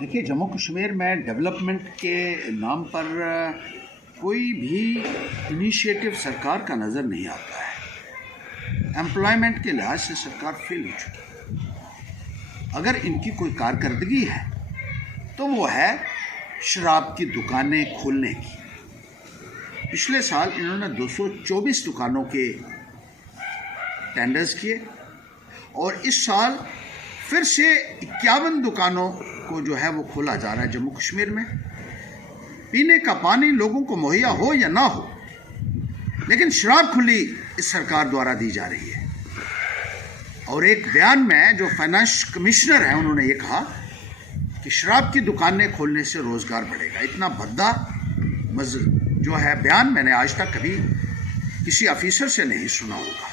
देखिए, जम्मू कश्मीर में डेवलपमेंट के नाम पर कोई भी इनिशिएटिव सरकार का नज़र नहीं आता है। एम्प्लॉयमेंट के लिहाज से सरकार फेल हो चुकी है। अगर इनकी कोई कारकर्दगी है तो वो है शराब की दुकानें खोलने की। पिछले साल इन्होंने 224 दुकानों के टेंडर्स किए और इस साल फिर से 51 दुकानों को जो है वो खोला जा रहा है जम्मू कश्मीर में। पीने का पानी लोगों को मुहैया हो या ना हो, लेकिन शराब खुली इस सरकार द्वारा दी जा रही है। और एक बयान में जो फाइनेंस कमिश्नर है उन्होंने ये कहा कि शराब की दुकानें खोलने से रोजगार बढ़ेगा। इतना भद्दा जो है बयान मैंने आज तक कभी किसी ऑफिसर से नहीं सुना होगा।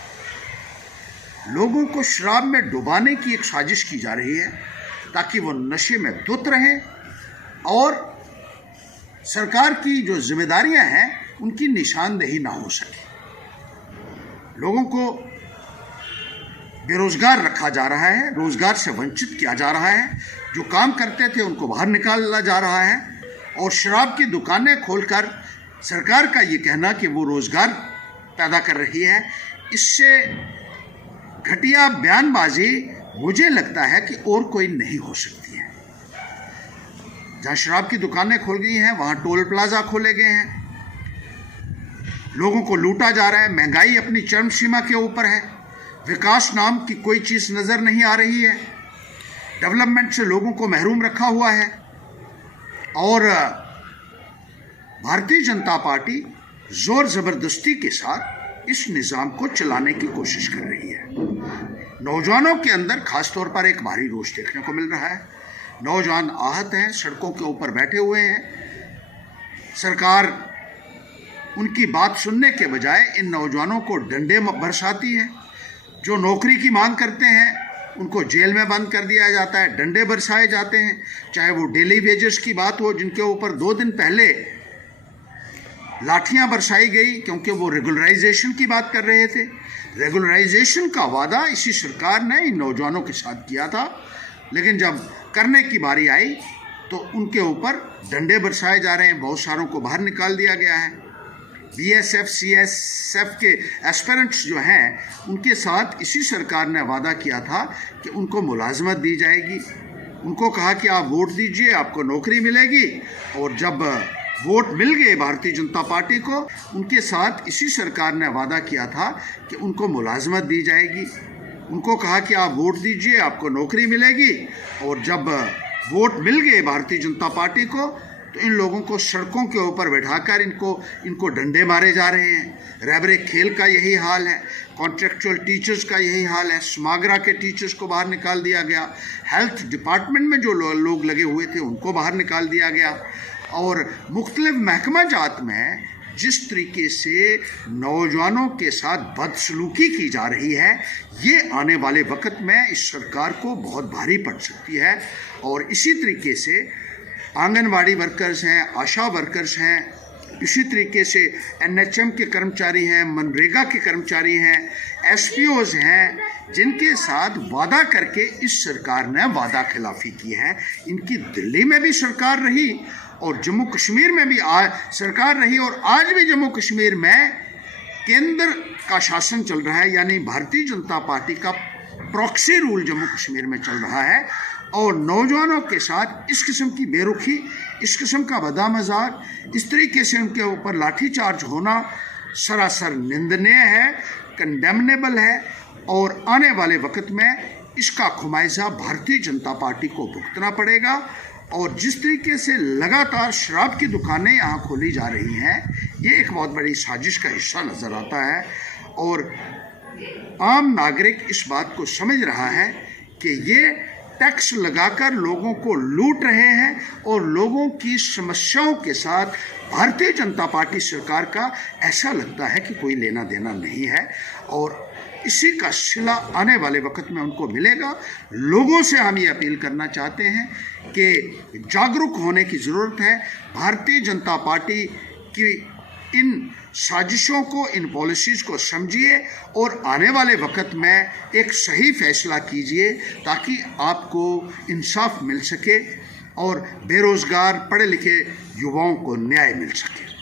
लोगों को शराब में डुबाने की एक साजिश की जा रही है ताकि वो नशे में धुत रहें और सरकार की जो जिम्मेदारियां हैं उनकी निशानदेही ना हो सके। लोगों को बेरोजगार रखा जा रहा है, रोजगार से वंचित किया जा रहा है। जो काम करते थे उनको बाहर निकाला जा रहा है और शराब की दुकानें खोलकर सरकार का ये कहना कि वो रोजगार पैदा कर रही है, इससे घटिया बयानबाजी मुझे लगता है कि और कोई नहीं हो सकती है। जहां शराब की दुकानें खोल गई हैं वहां टोल प्लाजा खोले गए हैं, लोगों को लूटा जा रहा है, महंगाई अपनी चरम सीमा के ऊपर है, विकास नाम की कोई चीज नजर नहीं आ रही है, डेवलपमेंट से लोगों को महरूम रखा हुआ है। और भारतीय जनता पार्टी जोर जबरदस्ती के साथ इस निज़ाम को चलाने की कोशिश कर रही है। नौजवानों के अंदर खासतौर पर एक भारी रोष देखने को मिल रहा है। नौजवान आहत हैं, सड़कों के ऊपर बैठे हुए हैं। सरकार उनकी बात सुनने के बजाय इन नौजवानों को डंडे बरसाती है। जो नौकरी की मांग करते हैं उनको जेल में बंद कर दिया जाता है, डंडे बरसाए जाते हैं। चाहे वो डेली वेजेस की बात हो, जिनके ऊपर 2 दिन पहले लाठियां बरसाई गई क्योंकि वो रेगुलराइजेशन की बात कर रहे थे। रेगुलराइजेशन का वादा इसी सरकार ने इन नौजवानों के साथ किया था, लेकिन जब करने की बारी आई तो उनके ऊपर डंडे बरसाए जा रहे हैं। बहुत सारों को बाहर निकाल दिया गया है। बीएसएफ सीएसएफ के एस्पिरेंट्स जो हैं उनके साथ इसी सरकार ने वादा किया था कि उनको मुलाजमत दी जाएगी। उनको कहा कि आप वोट दीजिए, आपको नौकरी मिलेगी। और जब वोट मिल गए भारतीय जनता पार्टी को, उनके साथ इसी सरकार ने वादा किया था कि उनको मुलाजमत दी जाएगी। उनको कहा कि आप वोट दीजिए, आपको नौकरी मिलेगी। और जब वोट मिल गए भारतीय जनता पार्टी को तो इन लोगों को सड़कों के ऊपर बैठाकर इनको डंडे मारे जा रहे हैं। रैबरे खेल का यही हाल है, कॉन्ट्रेक्चुअल टीचर्स का यही हाल है। समागरा के टीचर्स को बाहर निकाल दिया गया। हेल्थ डिपार्टमेंट में जो लोग लगे हुए थे उनको बाहर निकाल दिया गया। और मुख्तलिफ महकमा जात में जिस तरीके से नौजवानों के साथ बदसलूकी की जा रही है, ये आने वाले वक्त में इस सरकार को बहुत भारी पड़ सकती है। और इसी तरीके से आंगनवाड़ी वर्कर्स हैं, आशा वर्कर्स हैं, इसी तरीके से एनएचएम के कर्मचारी हैं, मनरेगा के कर्मचारी हैं, एसपीओज हैं, जिनके साथ वादा करके इस सरकार ने वादा खिलाफी की है। इनकी दिल्ली में भी सरकार रही और जम्मू कश्मीर में भी सरकार रही और आज भी जम्मू कश्मीर में केंद्र का शासन चल रहा है, यानी भारतीय जनता पार्टी का प्रॉक्सी रूल जम्मू कश्मीर में चल रहा है। और नौजवानों के साथ इस किस्म की बेरुखी, इस किस्म का बदा मजाक, इस तरीके से उनके ऊपर लाठीचार्ज होना सरासर निंदनीय है, कंडेमनेबल है। और आने वाले वक्त में इसका खुमाइजा भारतीय जनता पार्टी को भुगतना पड़ेगा। और जिस तरीके से लगातार शराब की दुकानें यहाँ खोली जा रही हैं, ये एक बहुत बड़ी साजिश का हिस्सा नज़र आता है। और आम नागरिक इस बात को समझ रहा है कि ये टैक्स लगाकर लोगों को लूट रहे हैं और लोगों की समस्याओं के साथ भारतीय जनता पार्टी सरकार का ऐसा लगता है कि कोई लेना देना नहीं है। और इसी का सिला आने वाले वक्त में उनको मिलेगा। लोगों से हम ये अपील करना चाहते हैं कि जागरूक होने की ज़रूरत है। भारतीय जनता पार्टी की इन साजिशों को, इन पॉलिसीज़ को समझिए और आने वाले वक्त में एक सही फैसला कीजिए ताकि आपको इंसाफ मिल सके और बेरोजगार पढ़े लिखे युवाओं को न्याय मिल सके।